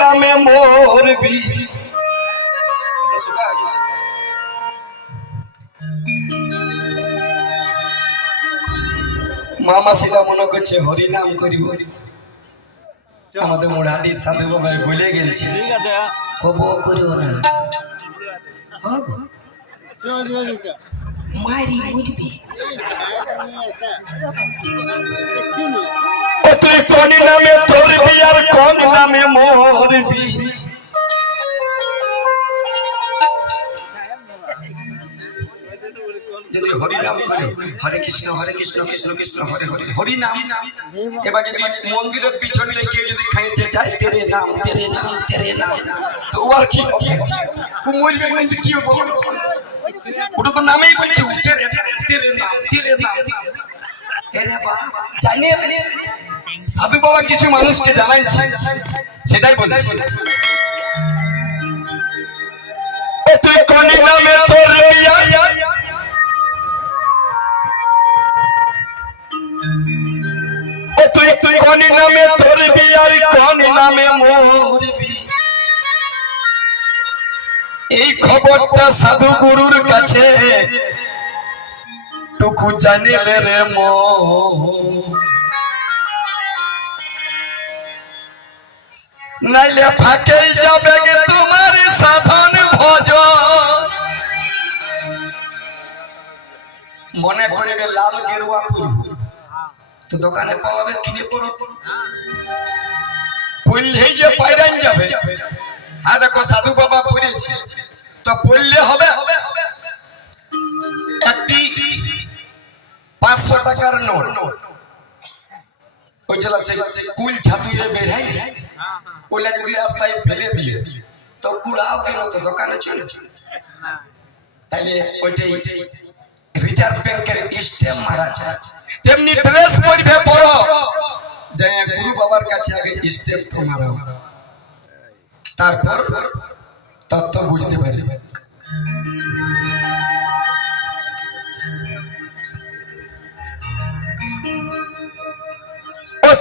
নামে মরবি। মামাসিরা মনে করছে হরি নাম করিব, আমাদের মুড়াটি সাধু বাবাই বলে গেছে কব করিও না, মারি মরবি। তুই কোন নামে ধরবি আর কোন নামে মরবি। যদি হরি নাম করে হরে কৃষ্ণ কৃষ্ণ কৃষ্ণ হরে হরে হরি নাম। এবার যদি মন্দিরের পিছনে কেউ যদি খাইতে চায় তেরে নাম তেরে নাম তেরে নাম, তো আর কি মরবে না, কি বলবো, ওটা তো নামেই বলছে তেরে নাম তেরে নাম। এরে বাবা জানি সাধু বাবা কিছু মানুষকে জানাইছে, সেটাই বলছে তুই কোন নামে তোর বিয়া, তুই কোন নামে ধরবি আর কোন নামে মরবি। এই খবরটা সাধু গুরুর কাছে টুকু জানিলে রে নাইলে ফাঁকে যাবে তোমার সাধন ভজন। মনে করিবে লাল গেরুয়া ফুল তো দোকানে পাওয়াবে, কিনে পড়ো পড়লেই যে পায়রান যাবে। হ্যাঁ দেখো সাধু বাবা পড়েছে তো পড়লে হবে একটি 500 টাকার নোট, ওই জেলা সেই কুল ছাতুয়ে বেরাই ওইটা যদি রাস্তায় ফেলে দিয়ে তো কুড়াও কেন, তো দোকানে চলে তাইলে ওইটাই রিজার্ভ ব্যাংকের স্ট্যাম্প মারা আছে। তেমনি ড্রেস পরবে পড়ো যে গুরু বাবার কাছে আগে স্ট্যাম্প মারো, তারপর তত্ত্ব বুঝতে পারবে।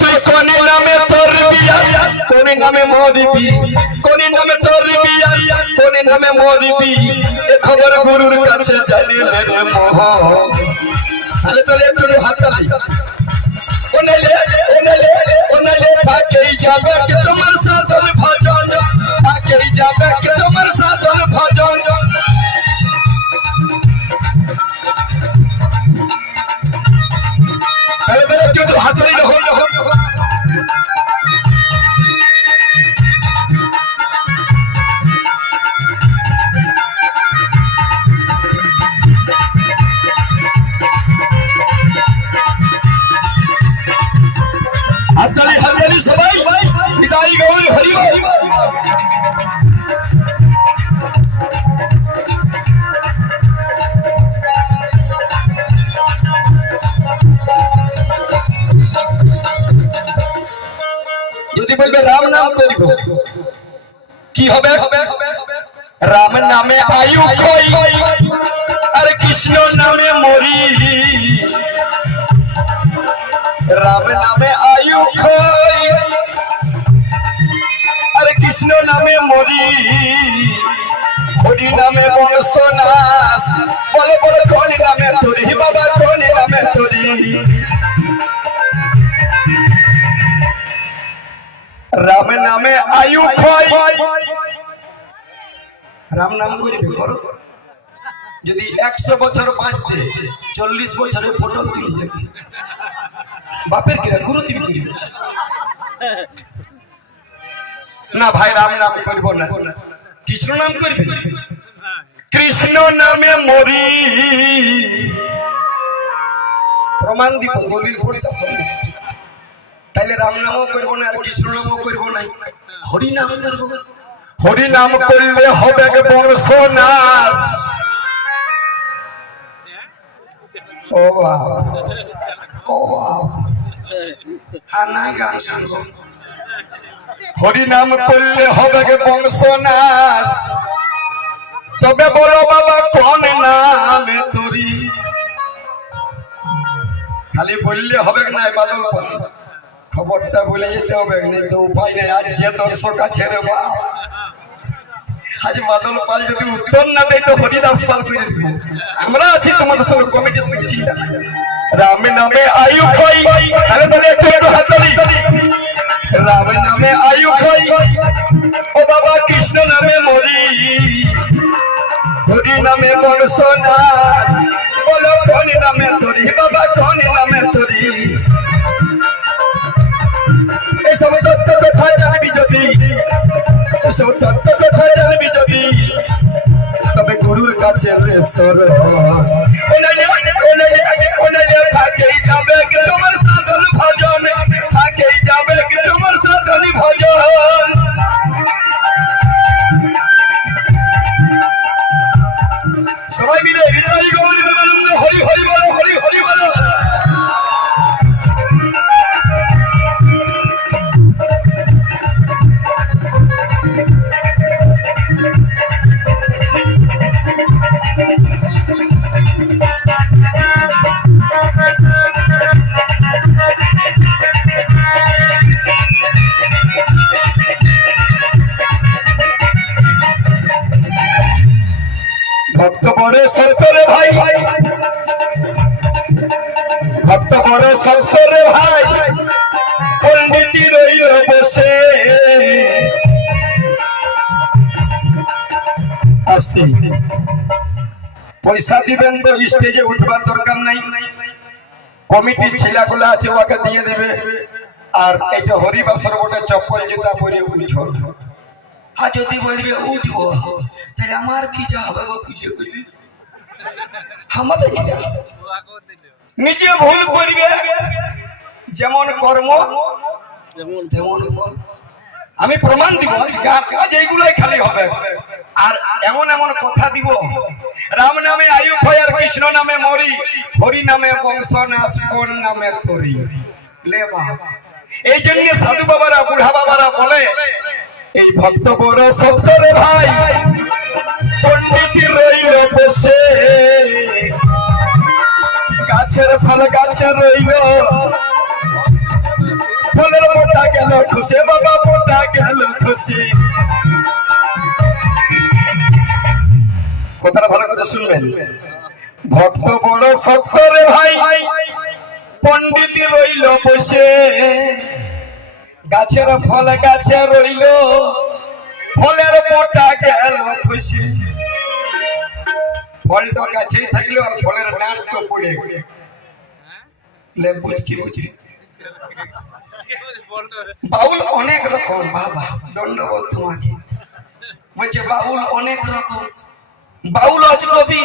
তুই কোন নামে তোর বিয়া কোন নামে মরবি, কোন নামে তোর বিয়া কোন নামে মরবি। এ খবর গুরুর কাছে জানিলে রে মোহ। তাহলে তোর একটু হাত তালি ওনালে ফাঁকেই যাবে কি তোমার সাধন ভজন, ফাঁকেই যাবে কি তোমার সাধন ভজন। তাহলে তোর একটু হাত তালি সবাই বিদায় গৌর হরি বল। যদি বলবে রাম নাম করিব কি হবে, রাম নামে আয়ু ক্ষয় আর কৃষ্ণ নামে মরি। রাম নামে আয়ু ক্ষয় আর কৃষ্ণ নামে মরি, হরি নামে বংশ নাশ। বলে বলে কোন নামে তোরি বাবা, কোন নামে তোরি। রাম নামে আয়ু ক্ষয়, রাম নাম করিবে করো। যদি 100 বছর বাঁচতে 40 বছরে ফটো তুলে যাবে, বাপের কিরা গুরু দিবি করিব না ভাই। রাম নাম করব না, কৃষ্ণ নাম করবি। কৃষ্ণ নামে মরি প্রমাণ দিব, দলিল পড়ছে। তাইলে রাম নামও করব না আর কৃষ্ণ নামও করব না, হরি নাম করব। হরি নাম করলে হবে বংশ নাশ। ও বাবা ও বাবা, নাই গান শুনবো। হরি নাম করলে হবে বংশ নাশ। তবে বলো বাবা কোন নামে তোরি। খালি বললে হবে না, বাদল খবরটা ভুলে যেতে হবে, কিন্তু উপায় নেই। আজ যে দর্শক আছে রে বাবা, আজ বাদল পাল যদি উত্তর না দেয় তো হরিদাস পাল করে দিব। আমরা আছি তোমাদের সঙ্গে, কমিটি শুনছি। রাম নামে আয়ু খাই, আরে তাহলে একটু হাত তালি। রাম নামে আয়ু খাই, ও বাবা কৃষ্ণ নামে মরি, হরি নামে বংশ নাশ, বলো কোন নামে তরি বাবা, কোন নামে তরি। এসব তত্ত্ব কথা জানবি যদি, এসব তত্ত্ব কথা জানবি যদি, তবে গুরুর কাছে থাকেই যাবে তোমার সাধন ভজন, থাকেই যাবে তোমার সাধন ভজন। সবাই মিলে হৃদয় গৌরী প্রেমানন্দ হরি হরি বলো, হরি হরি বলো। ভক্ত বড়ে সরসরে ভাই, ভক্ত বড়ে সরসরে ভাই, পণ্ডিতি রইল বসে। আস্তে পয়সা দিবেন তো স্টেজে উঠবার দরকার নাই, কমিটির ছেলেগুলো আছে ওকে দিয়ে দেবে। আর এটা হরিবাসর বটে, চপ্পল জুতা পরে উঠো। আর যদি বলবে উঠবো, তাহলে আমার কি যা হবে গো, পুজো করবে আমাদের কি যা হবে? নিজে ভুল করবে, যেমন কর্ম তেমন ফল। আমি প্রমাণ দিব, কাজ এইগুলাই খালি হবে। আর এমন এমন কথা দিব, রাম নামে আয়ু হয় আর কৃষ্ণ নামে মরি, হরি নামে বংশ নাশ, কোন নামে তরি। লে বাবা, এই জন্য সাধু বাবারা বুড়া বাবারা বলে, এই ভক্ত বড় সবসরে ভাই, পণ্ডিতি রইল বসে। গাছের ফল গাছে রইল, ফলের মোটা গেল খুশি বাবা, মোটা গেল খুশি। কথাটা ভালো করে শুনবেন। ভক্ত বড় সবসরে ভাই, পণ্ডিতি রইল বসে। গাছের ফল গাছে রইল, ফলের মোটা গেল খুশি। ফলটা গাছে থাকলো আর ফলের ডাঁট তো পড়ে গেল। বুঝকি বুঝি বাউল অনেক রকম বাবা, দণ্ডবোধ তোমাকে বলছে। বাউল অনেক রকম, বাউল আছে কবি।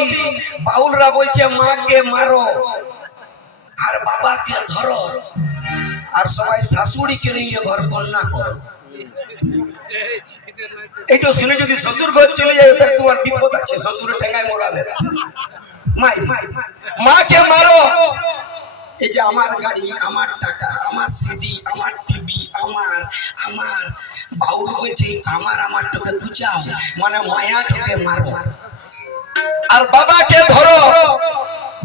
বাউলরা বলছে মাকে মারো আর বাবাকে ধরো, আর সবাই শাশুড়িকে নিয়ে ঘর কন্যা করো। এইটা শুনে যদি শ্বশুর ঘর চলে যায় তাহলে তোমার বিপদ আছে, শ্বশুর ঠেঙ্গায় মরাবে। মাকে মারো, এই যে আমার গাড়ি, আমার টাকা, আমার সিডি, আমার টিভি, আমার আমার বাউল বলছে আমার তোকে বুঝাও, মানে মায়াটাকে মারো। আর বাবাকে ধরো।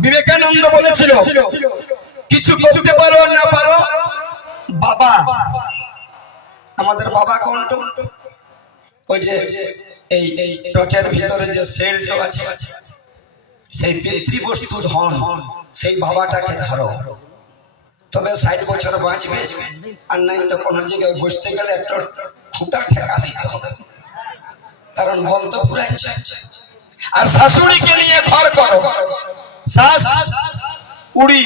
বিবেকানন্দ বলেছিল, কিছু করতে পারো না পারো, বাবা। আমাদের বাবা কোনটা? ওই যে এই টচের ভিতরে যে সেলটা আছে, সেই পিতৃবস্তু ধন, সেই বাবাটাকে ধরো, তবে 60 বছর বাঁচবে। আর নাই তো কোনো জায়গায় বসতে গেলে একটা খুঁটা ঠেকা দিতে হবে, কারণ বল তো পুরাইছে। আর শাশুড়িকে নিয়ে ঘর করো। শাশ উড়ি,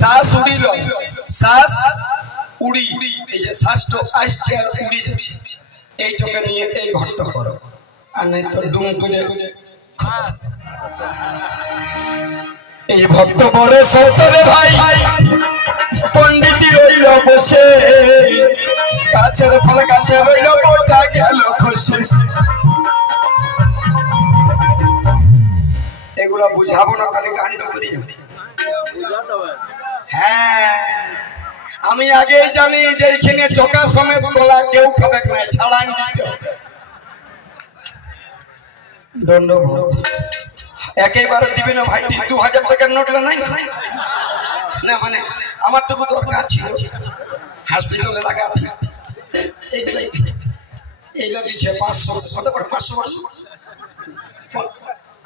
শাশ উড়িল, শাশ উড়ি, এই যে শাশটা আসছে আর উড়ি যাচ্ছে, এইটাকে নিয়ে এই ঘরটা করো। আর নাই তো ডুম করে। এই ভক্ত বড় সংসারে ভাই, পণ্ডিতি রইল বসে। গাছের ফল গাছে রইল, মোটা গেল খুশি। এগুলো বুঝাবো না, খালি কাণ্ড করি। হ্যাঁ, আমি আগে জানি যে এখানে চকা সমেত গলা কেউ খাবে না, ছাড়ান দিতে হবে। দণ্ডবোধ একেবারে দিবে না ভাই। 2000 টাকার নোট নাই না, মানে আমার তো দরকার ছিল। হসপিটালে লাগাতে এইগুলো দিচ্ছে 500 কত করে 500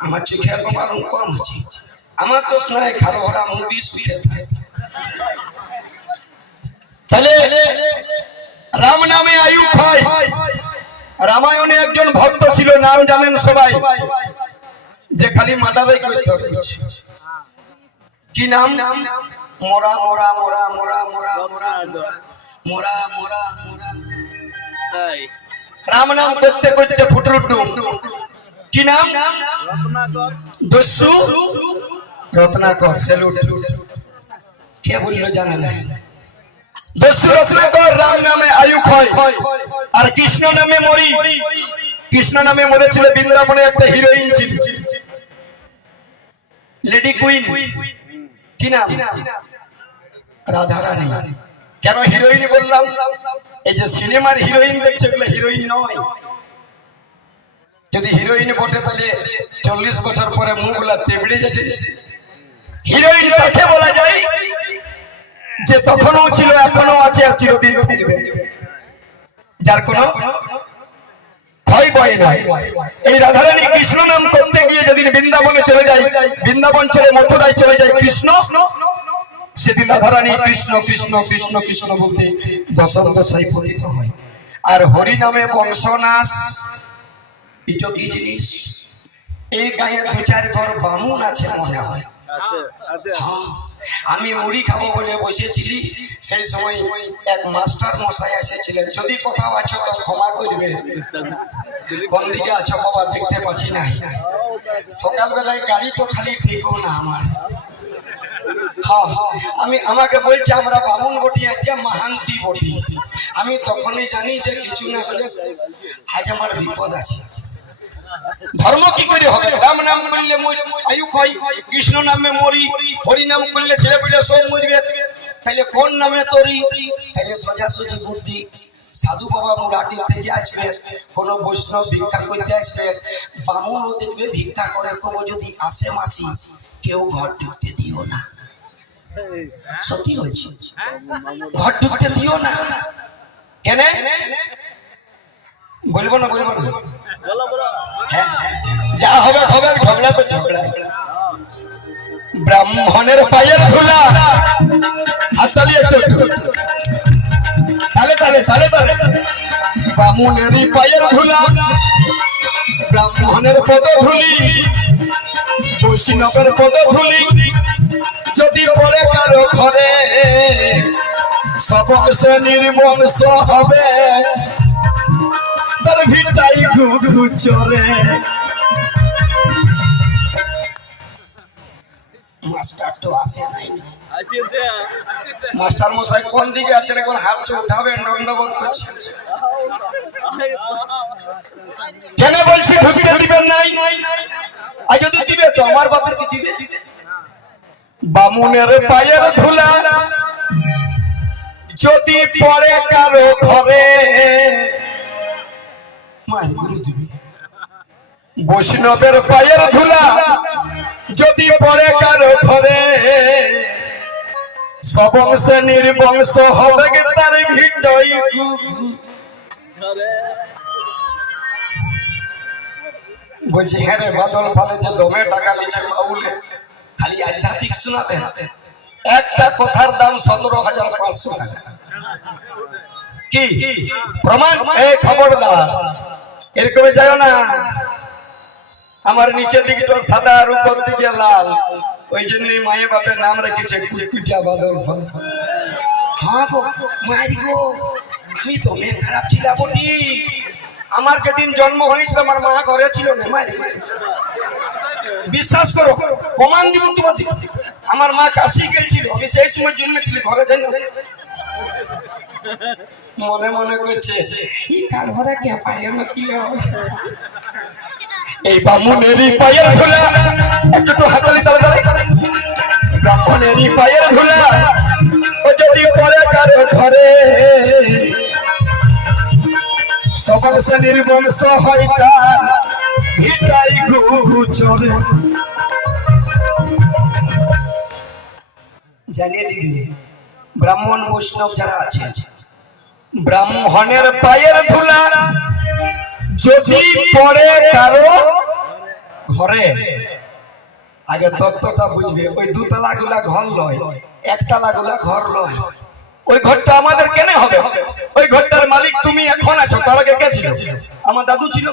আমার চোখের মালুম কম হচ্ছে আমার তো স্নায় খালো ভরা মুদি সুখে থাকে তাহলে রাম নামে আয়ু খায় রামায়ণে একজন ভক্ত ছিল নাম জানেন সবাই যে খালি মাদাবাই করতে হবে কি নাম মোরা মোরা মোরা মোরা মোরা মোরা মোরা মোরা মোরা রাম নাম করতে করতে ফুটরুডুম কি নাম দস্যু রত্নাকর স্যালুট কে বললো জানা নাই দস্যু রত্নাকর রাম নামে আয়ু হয় আর কৃষ্ণ নামে মরি কৃষ্ণ নামে মরেছিল বৃন্দাবনে একটা হিরোইন ছিল লেডি কুইন কি নাম রাধা রানী কেন হিরোইন বললাম এই যে সিনেমার হিরোইন দেখছে এগুলো হিরোইন নয় যদি হিরোইন বটে তাহলে 40 বছর পরে মুখগুলা তেবড়ে যাচ্ছে হিরোইন কাকে বলা যায় যে তখনও ছিল এখনো আছে আর চিরদিন থাকবে যার কোনো ক্ষয় বয় নাই এই রাধারানী কৃষ্ণ নাম করতে গিয়ে যেদিন বৃন্দাবনে চলে যায় বৃন্দাবন ছেড়ে মথুরায় চলে যায় কৃষ্ণ সেদিন রাধারানী কৃষ্ণ কৃষ্ণ কৃষ্ণ কৃষ্ণ বলতে দশরথায় পতিত হয় আর হরি নামে বংশনাশ এটা কি জিনিস এই গায়ে 2-4 ঘর বামুন আছে মনে হয় আমি মুড়ি খাবো বলে বসেছিলি সেই সময় এক মাস্টার মশাই এসেছিলেন যদি কোথাও আছো তো ক্ষমা করবে কোন দিকে আছো বাবা দেখতে পাচ্ছি না সকালবেলায় গাড়ি তো খালি ঠিকও না আমার হ্যাঁ আমি আমাকে বলছে আমরা বামুন বটি একটা মাহান্তি বটি আমি তখনই জানি যে কিছু না হলে আজ আমার বিপদ আছে ধর্ম কি করে হবে রাম নাম করলে আয়ু হয় কৃষ্ণ নামে মরি হরি নাম করলে ছেলে পেলে সব মরবে তাহলে কোন নামে তরি তাহলে সোজাসুজি বুদ্ধি সাধু বাবা মুরাটি থেকে আসবে কোন বৈষ্ণব ভিক্ষা করতে আসবে বামুনও দেখবে ভিক্ষা করে কব যদি আসে মাসি কেউ ঘর ঢুকতে দিও না সত্যি বলছি ঘর ঢুকতে দিও না কেন বলবো না যা হবে হবে ঝগড়া তো ঝগড়া ব্রাহ্মণের পায়ের ধুলা হাত তালিয়ে তালে তালে তালে তালে ব্রাহ্মণেরই পায়ের ধুলা ব্রাহ্মণের পদধূলি বৈষ্ণবের পদধূলি যদি পরে কারো ঘরে সব শ্রেণীর বংশ হবে তার ভিটাই ঘুঘু চরে মাস্টার তো আসে নাই মাস্টার মশাই কোন দিকে আছেন এখন হাত উঠাবেন দণ্ডবোধ করছে কেন বলছি ঢুকতে দিবেন নাই আর যদি দিবে তো আমার বাপের কি দিবে বামুনের পায়ের ধুলা যদি পড়ে কারো ঘরে বৈষ্ণবের পায়ের ধুলা যদি পড়ে কারো ঘরে সব শ্রেণীর বংশ হবে তার ভিড়ই বলছি হ্যাঁ রে বাদল ফালে যে দমে টাকা নিচ্ছে বাউলে খালি আধ্যাত্মিক শোনাতে একটা কথার দাম 17,500 টাকা কি প্রমাণ এই খবরদার এরকম যাও না আমার নিচের দিকটা সাদা আর উপর দিকে লাল ওই জন্যই মায়ের বাপের নাম রেখেছে কুটকুটিয়া বাদল ফল হ্যাঁ গো মারি গো আমি তো মেয়ে খারাপ ছিলাম বটি আমার যেদিন জন্ম হয়েছিল আমার মা ঘরে ছিল না মারি বিশ্বাস করো প্রমাণ দিব তোমার আমার মা কাশি গেছিল আমি সেই সময় জন্মেছিল ঘরে যাই মনে মনে করছে কাল ঘরে কে পাই আমার কি এই বামুনেরই পায়ের ধুলা একটু হাতালি তালে ব্রাহ্মণেরই পায়ের ধুলা ও যদি পরে কারো ঘরে সকল শ্রেণীর বংশ হয় তার ভিটাই ঘুঘু চরে জানিয়ে দিবি ব্রাহ্মণ বৈষ্ণব যারা আছে ব্রাহ্মণের পায়ের ধুলা যদি পড়ে কারো ঘরে, আগে তত্ত্বটা বুঝবে। ওই দুতলা গুলা ঘর লয়, একতলা গুলা ঘর লয়। ওই ঘরটা আমাদের কেন হবে? ওই ঘরটার মালিক তুমি এখন আছো, তার আগে কে ছিল? আমার দাদু ছিল,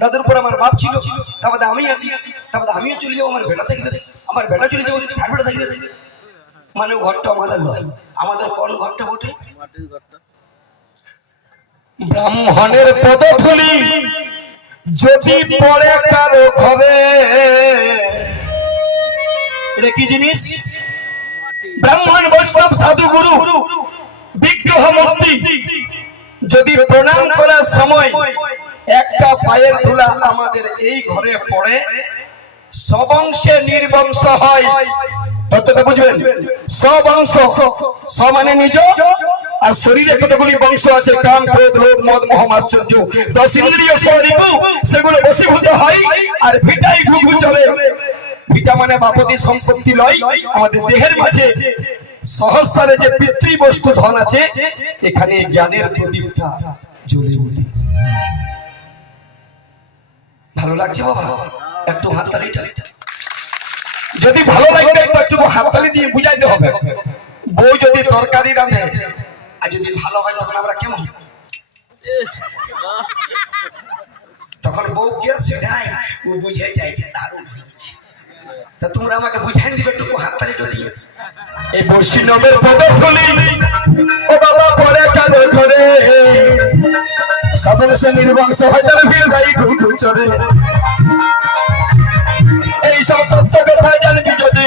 দাদুর পর আমার বাপ ছিল, তারপরে আমি আছি, তারপরে আমিও চলে যাবো, আমার বেটা থাকবে, আমার বেটা চলে যাবো, তার বেটা থাকবে। মানে ঘরটা আমাদের নয়। আমাদের কোন ঘরটা বটে? ব্রাহ্মণের পদধূলি যদি পড়ে কারো ঘরে, এটা কি জিনিস? ব্রাহ্মণ বৈষ্ণব সাধু গুরু বিগ্রহ মূর্তি যদি প্রণাম করার সময় একটা পায়ের ধুলা আমাদের এই ঘরে পড়ে, সব অংশে নির্বংশ হয়। ততটা বুঝবেন? সব অংশ, সব মানে নিজ, আর শরীরে কতগুলি বংশ আছে, কাম, ক্রোধ, লোভ, মদ, মোহ, মাশ্চর্য, 10 ইন্দ্রিয় সরিপু, সেগুলো বশীভূত হয় আর ভিটাই ঘুঘু চলে। ভিটা মানে বাপতি সম্পত্তি লয়। আমাদের দেহের মাঝে সহস্রারে যে পিতৃ বস্তু ধন আছে, এখানে জ্ঞানের প্রদীপটা জ্বলে ওঠে। ভালো লাগছে বাবা? একটু হাততালিটা যদি ভালো লাগবে তো একটু হাততালি দিয়ে বুঝাইতে হবে। বউ যদি তরকারি রাঁধে আর যদি ভালো হয়, তখন আমরা কেমন? তখন বউ কে সেটাই ও বুঝে যাইছে দারুণ হয়েছে। তা তোমরা আমাকে বুঝাই দিবে একটু হাততালিটা দিয়ে। এই বৈষ্ণবের পদধূলি ও বাবা পড়ে কালো ঘরে, সবংশে নির্বংশ হয় তার ভিড় ভাই ঘুঘু চড়ে। এই সব সত্য কথা জানবি যদি,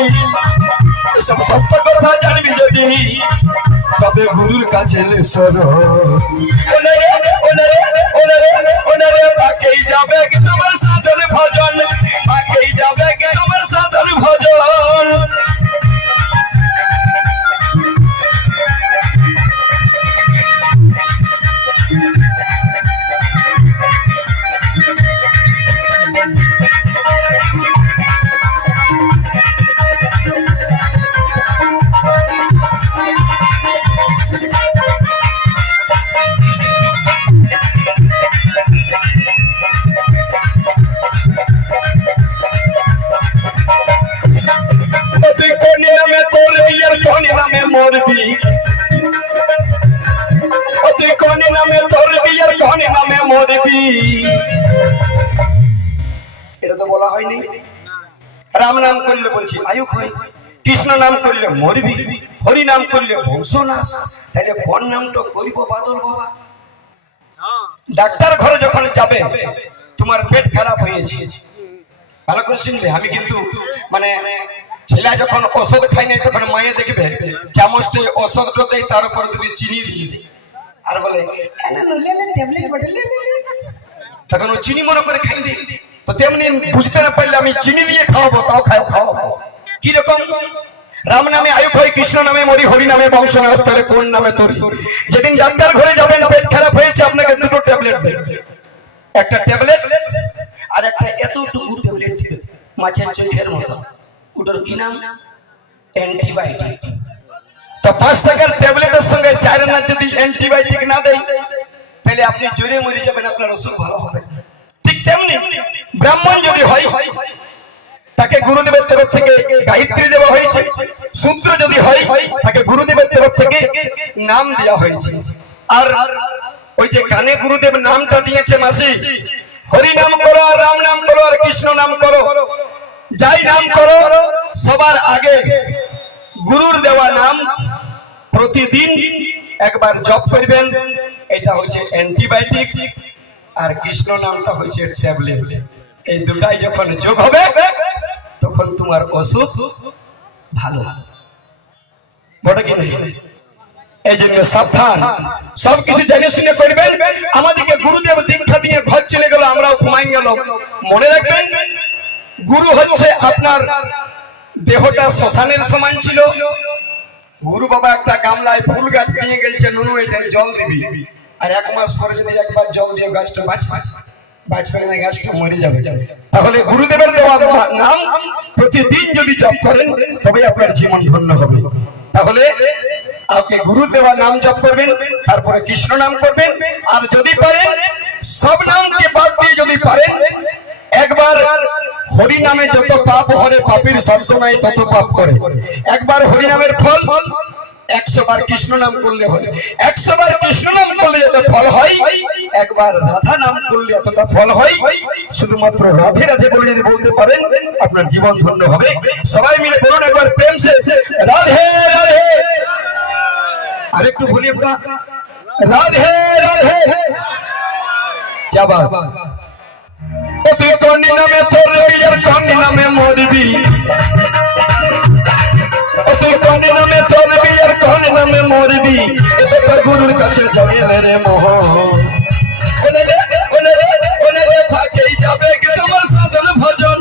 এই সব সত্য কথা জানবি যদি, তবে গুরুর কাছে বাকেই যাবে কি তোমার শাসন ভজন, বাকেই যাবে কি তোমার শাসন ভজন। এটা তো বলা হয়নি। রাম নাম করলে বলছি আয়ুক হয়, কৃষ্ণ নাম করলে মরবি, হরি নাম করলে বংশনাশ। তাহলে কোন নামটা করবো বাদল বাবা? ডাক্তার ঘরে যখন যাবে, তোমার পেট খারাপ হয়েছে, ভালো করে শুনবে। আমি কিন্তু মানে ছেলে যখন ওষুধ খাই নাই, তখন মায়ে দেখবে চামচটা ওষুধ দেয়, তার উপর তুমি চিনি দিয়ে দেয় আর বলে তখন ও চিনি মনে করে খাই দেয়। তো তেমনি বুঝতে না পারলে আমি চিনি নিয়ে খাওয়াবো, তাও খাওয়াবো। কিরকম? রাম নামে আয়ুক হয়, কৃষ্ণ নামে মরি, হরি নামে বংশনাশ, তাহলে কোন নামে তরি? যেদিন ডাক্তার ঘরে যাবেন, পেট খারাপ হয়েছে, আপনাকে দুটো ট্যাবলেট দেবে। একটা ট্যাবলেট আর একটা এতটুকু ট্যাবলেট দিবে, মাছের চোখের মতো। ওটার কি নাম? অ্যান্টিবায়োটিক। তো 5 টাকার ট্যাবলেটের সঙ্গে 4 আনা যদি অ্যান্টিবায়োটিক না দেয়, তাহলে আপনি জোরে মরে যাবেন, আপনার অসুখ ভালো হবে। ঠিক তেমনি ব্রাহ্মণ যদি হয়, তাকে গুরুদেবের তরফ থেকে গায়ত্রী দেওয়া হয়েছে। শূদ্র যদি হয়, তাকে গুরুদেবের তরফ থেকে নাম দেওয়া হয়েছে। আর ওই যে কানে গুরুদেব নামটা দিয়েছে, মাসি হরি নাম করো, আর রাম নাম করো, আর কৃষ্ণ নাম করো, যাই নাম করো, সবার আগে গুরুর দেওয়া নাম প্রতিদিন একবার জপ করবেন। এটা হচ্ছে অ্যান্টিবায়োটিক, আর কৃষ্ণ নামটা হচ্ছে ট্যাবলেট। এই দুটাই যখন যোগ হবে, তখন তোমার অসুখ ভালো হবে। বড় কি নেই? এই জন্য সাবধান, সবকিছু জেনে শুনে করবেন। আমাদেরকে গুরুদেব দীক্ষা দিয়ে ঘর চলে গেল, আমরাও ঘুমাই গেল। মনে রাখবেন, গুরু হচ্ছে আপনার দেহটা শ্মশানের সমান ছিল। গুরু বাবা একটা গামলায় ফুল গাছ নিয়ে গেছে, নুনু এটা জল দিবি, আর 1 মাস পরে যদি একবার জল দিয়ে গাছটা বাঁচবে না, গাছটা মরে যাবে। তাহলে গুরুদেবের দেওয়া নাম প্রতিদিন যদি জপ করেন, তবে আপনার জীবন ধন্য হবে। তাহলে आपके गुरु देवा नाम जप करबेन তারপরে কৃষ্ণ নাম করবেন আর যদি পারেন সব নামকে বাদ দিয়ে যদি পারেন একবার হরি নামে যত পাপ হরে পাপীর সবসময় তত পাপ করে একবার হরি নামের ফল 100 বার কৃষ্ণ নাম করলে হয় 100 বার কৃষ্ণ নাম করলে যত ফল হয় একবার রাধা নাম করলে ততটা ফল হয় শুধুমাত্র রাধে রাধে বলে যদি বলতে পারেন আপনার জীবন ধন্য হবে সবাই মিলে বলুন একবার প্রেম সে রাধে রাধে আরেকটু বলি আমরা রাধে রাধে क्या बात ओ तू कौनी नामे तोर बियर कौनी नामे मोरबी ओ तू कौनी नामे तोर बियर कौनी नामे मोरबी ए तो पर गुरुर কাছে যাবে রে মোহ ওলে ফাঁকেই যাবে কি তোমার সাজন ভজন